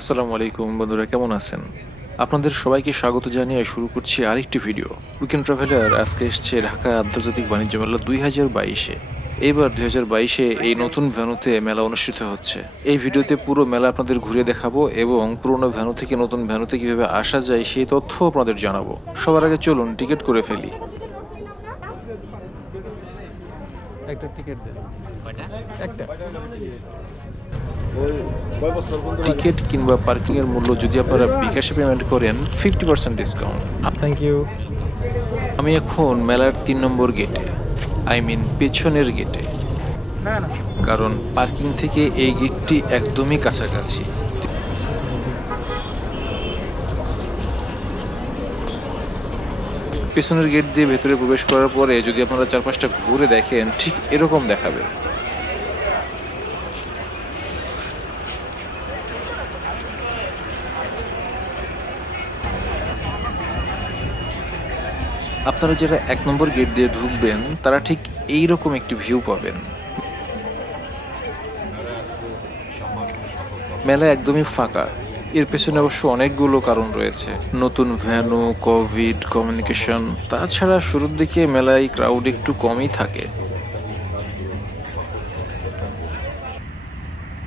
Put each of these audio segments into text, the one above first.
আসসালামু আলাইকুম বন্ধুরা, কেমন আছেন? আপনাদের সবাইকে স্বাগত জানিয়ে শুরু করছি আরেকটি ভিডিও। উইকেন্ড ট্রাভেলার আজকে এসছে ঢাকা আন্তর্জাতিক বাণিজ্য মেলা 2022-এ। এইবার 2022-এ এই নতুন ভেন্যুতে মেলা অনুষ্ঠিত হচ্ছে। এই ভিডিওতে পুরো মেলা আপনাদের ঘুরে দেখাবো এবং পুরোনো ভেন্যু থেকে নতুন ভেন্যুতে কিভাবে আসা যায় সেই তথ্য আপনাদের জানাবো। সবার আগে চলুন টিকিট করে ফেলি। একটা টিকিট দেন। কয়টা? একটা। টিকিট কিংবা পার্কিং এর মূল্য যদি আপনারা বিকাশে পেমেন্ট করেন 50% ডিসকাউন্ট। Thank you. আমি এখন মেলার 3 নম্বর গেটে, পেছনের গেটে। কারণ পার্কিং থেকে এই গেটটি একদমই কাছাকাছি। পেছনের গেট দিয়ে ভেতরে প্রবেশ করার পরে যদি আপনারা চারপাশটা ঘুরে দেখেন ঠিক এরকম দেখাবে। আপনারা যারা 1 নম্বর গেট দিয়ে ঢুকবেন তারা ঠিক এইরকম একটি ভিউ পাবেন। মেলা একদমই ফাঁকা। এর পেছনে অবশ্য অনেকগুলো কারণ রয়েছে। নতুন ভেন্যু, কোভিড, কমিউনিকেশন, তাছাড়া শুরুর দিকে মেলায় ক্রাউড একটু কমই থাকে।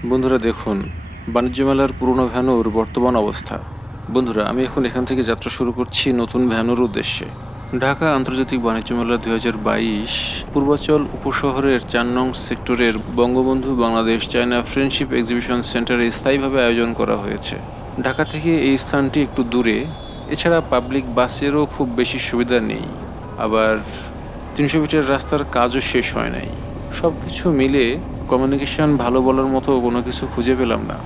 বন্ধুরা দেখুন বাণিজ্য মেলার পুরনো ভ্যানুর বর্তমান অবস্থা। বন্ধুরা আমি এখন এখান থেকে যাত্রা শুরু করছি নতুন ভ্যানুর উদ্দেশ্যে। ঢাকা আন্তর্জাতিক বাণিজ্য মেলা 2022 পূর্বাচল উপশহরের 4 নং সেক্টরের Bangabandhu Bangladesh China friendship exhibition সেন্টারে স্থায়ীভাবে আয়োজন করা হয়েছে। ঢাকা থেকে এই স্থানটি একটু দূরে, এছাড়া পাবলিক বাসেরও খুব বেশি সুবিধা নেই। আবার 300 ফিটের রাস্তার কাজও শেষ হয় নাই। সব কিছু মিলে কমিউনিকেশন ভালো বলার মতো কোনো কিছু খুঁজে পেলাম না।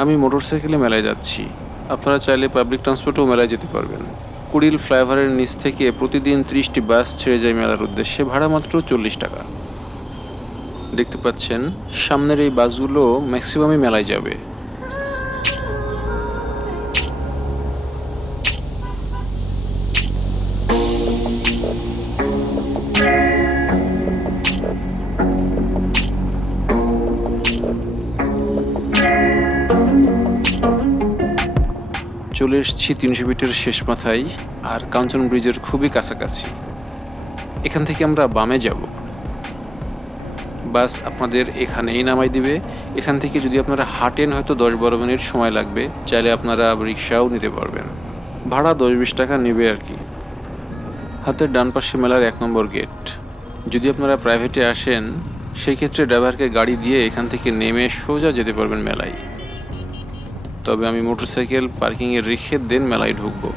আমি মোটরসাইকেলে মেলায় যাচ্ছি। আপনারা চাইলে পাবলিক ট্রান্সপোর্টেও মেলায় যেতে পারবেন। কুড়িল ফ্লাইওভারের নিচ থেকে প্রতিদিন 30টি বাস ছেড়ে যায় মেলার উদ্দেশ্যে, ভাড়া মাত্র 40 টাকা। দেখতে পাচ্ছেন সামনের এই বাসগুলো ম্যাক্সিমামই মেলায় যাবে। চলে এসেছি 300 ফিটের শেষ মাথায়, আর কাঞ্চন ব্রিজের খুবই কাছাকাছি। এখান থেকে আমরা বামে যাব। বাস আপনাদের এখানেই নামাই দিবে। এখান থেকে যদি আপনারা হাঁটেন হয়তো 10-12 মিনিট সময় লাগবে। চাইলে আপনারা রিক্সাও নিতে পারবেন। ভাড়া 10-20 টাকা নেবে আর কি। হাতের ডান পাশে মেলার 1 নম্বর গেট। যদি আপনারা প্রাইভেটে আসেন সেই ক্ষেত্রে ড্রাইভারকে গাড়ি দিয়ে এখান থেকে নেমে সোজা যেতে পারবেন মেলায়। তবে আমি মোটরসাইকেল পার্কিংয়ে রেখে দেন মেলায় ঢুকবো।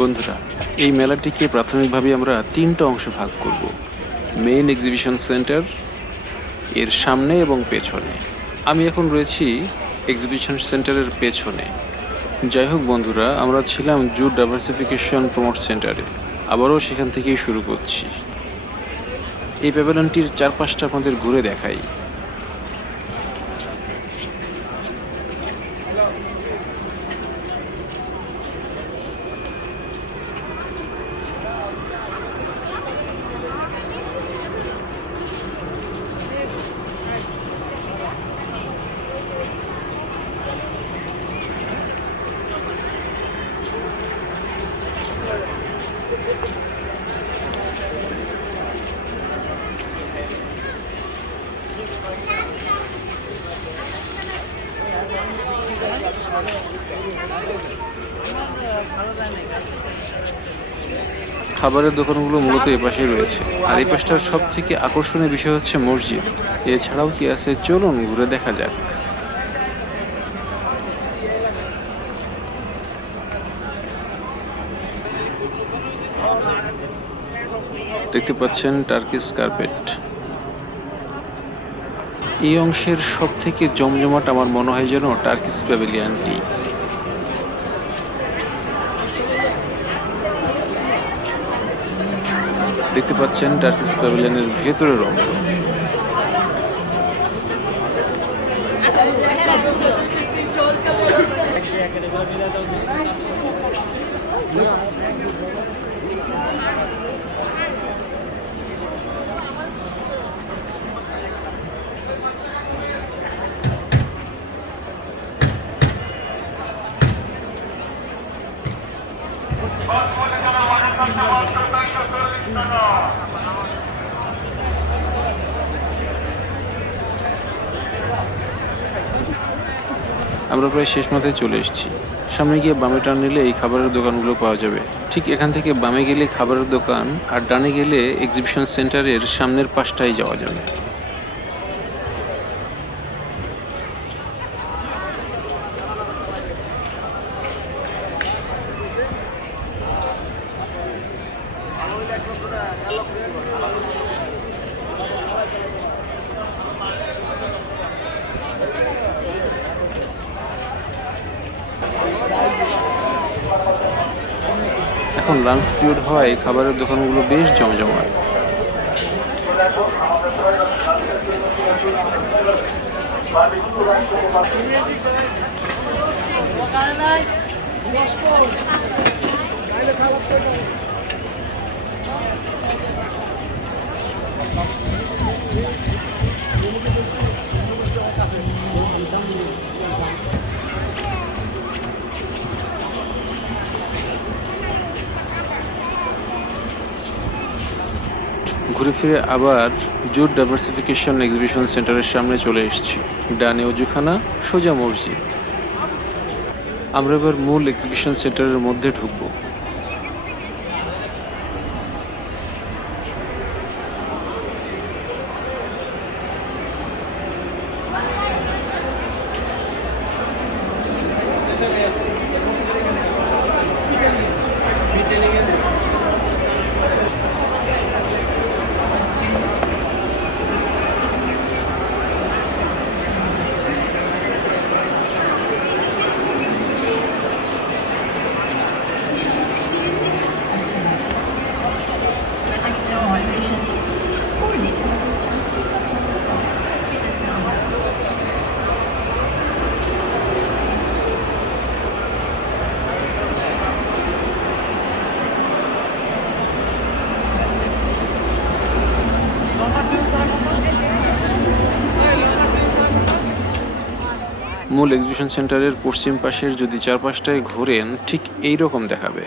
বন্ধুরা এই মেলাটিকে প্রাথমিকভাবে আমরা 3টা অংশে ভাগ করব। মেইন এক্সিবিশন সেন্টার, এর সামনে এবং পেছনে। আমি এখন রয়েছি এক্সিবিশন সেন্টারের পেছনে। যাই হোক বন্ধুরা, আমরা ছিলাম জুট ডাইভার্সিফিকেশন প্রমোট সেন্টারে। আবারও সেখান থেকেই শুরু করছি। এই প্যাভিলিয়নটির চারপাশটা আপনাদের ঘুরে দেখাই। খাবারের দোকানগুলো মূলত এপাশেই রয়েছে, আর এই পাশটার সব থেকে আকর্ষণীয় বিষয় হচ্ছে মসজিদ। এছাড়াও কি আছে চলুন ঘুরে দেখা যাক। দেখতে পাচ্ছেন টার্কিশ কার্পেট। এই অংশের সব থেকে জমজমাট আমার মনে হয় যেন টার্কিশ প্যাভিলিয়নটি। দেখতে পাচ্ছেন টার্কিশ প্যাভিলিয়নের ভেতরের অংশ। আমরা প্রায় শেষ মাথায় চলে এসেছি। সামনে গিয়ে বামে টার্ন নিলে এই খাবারের দোকানগুলো পাওয়া যাবে। ঠিক এখান থেকে বামে গেলে খাবারের দোকান, আর ডানে গেলে এক্সিবিশন সেন্টারের সামনের পাশটাই যাওয়া যাবে। এখন লাঞ্চ পিরিয়ড হওয়ায় খাবারের দোকানগুলো বেশ জমজমাট। ঘুরে ফিরে আবার জুট ডাইভার্সিফিকেশন এক্সিবিশন সেন্টারের সামনে চলে এসেছি। ডানে অজুখানা, সোজা মসজিদ। আমরা এবার মূল এক্সিবিশন সেন্টারের মধ্যে ঢুকবো। মূল এক্সিবিশন সেন্টারের পশ্চিম পাশের যদি চারপাশটায় ঘোরেন ঠিক এই রকম দেখাবে।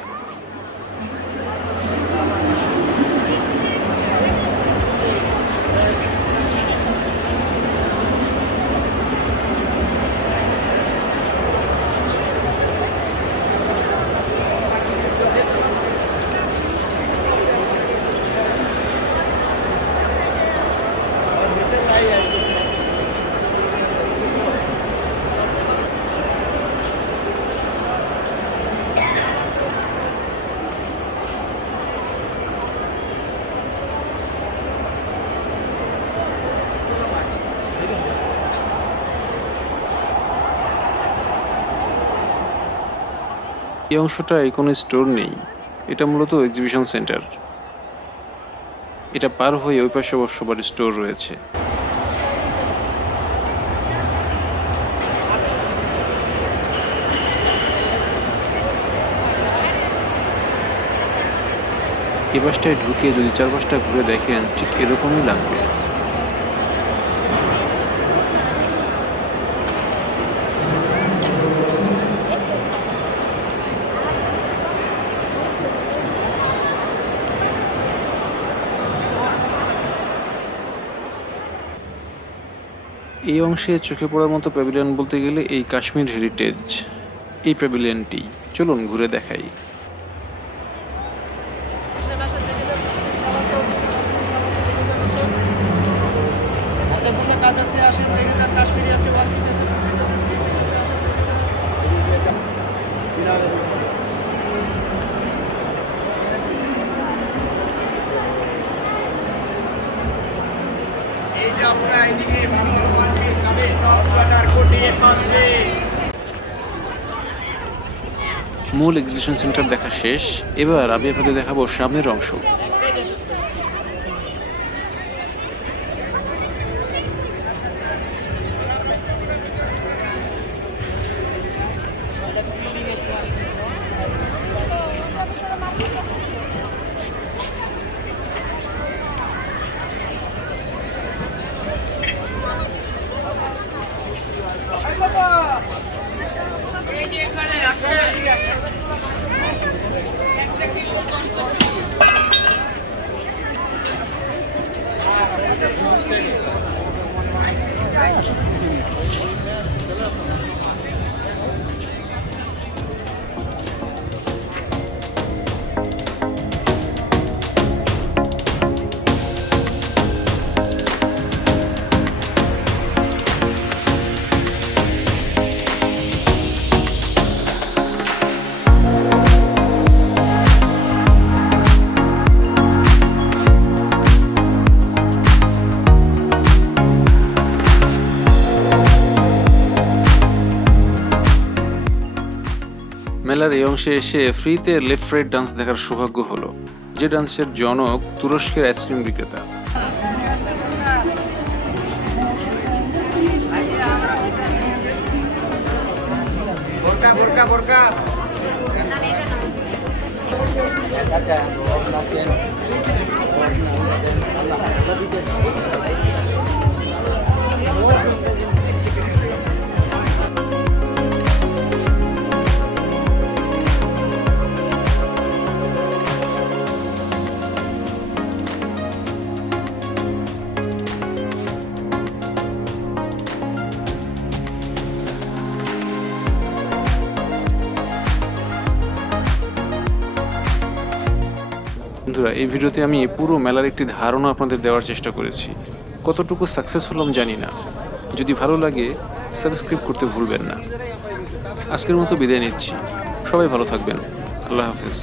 এই অংশটায় কোনো স্টোর নেই, এটা মূলত এক্সিবিশন সেন্টার। এটা পার হয়ে ওই পাশে সবার স্টোর রয়েছে। এই পাশটায় ঢুকে যদি চারপাশটা ঘুরে দেখেন ঠিক এরকমই লাগবে। এই অংশে চোখে পড়ার মতো প্যাভিলিয়ন বলতে গেলে এই কাশ্মীর হেরিটেজ, এই প্যাভিলিয়নটি। চলুন ঘুরে দেখাই। কাজ আছে, আসেন দেখে যান। কাশ্মীরি আছে, ওয়ান পিস আছে, টু পিস আছে, থ্রি পিস আছে, আসেন দেখে যান। এই যে আপনারা এদিকে ভালো one piece kameez top sweater কোটি এর পাশে। মূল এক্সিবিশন সেন্টার দেখা শেষ। এবার আমি আপনাদের দেখাবো সামনের অংশ। মেলার এই অংশে এসে ফ্রিতে লেফট রাইট ডান্স দেখার সৌভাগ্য হলো, যে ডান্সের জনক তুরস্কের আইসক্রিম বিক্রেতা। বন্ধুরা, এই ভিডিওতে আমি পুরো মেলার একটি ধারণা আপনাদের দেওয়ার চেষ্টা করেছি। কতটুকু সাকসেস হলাম জানি না। যদি ভালো লাগে সাবস্ক্রাইব করতে ভুলবেন না। আজকের মতো বিদায় নিচ্ছি। সবাই ভালো থাকবেন। আল্লাহ হাফেজ।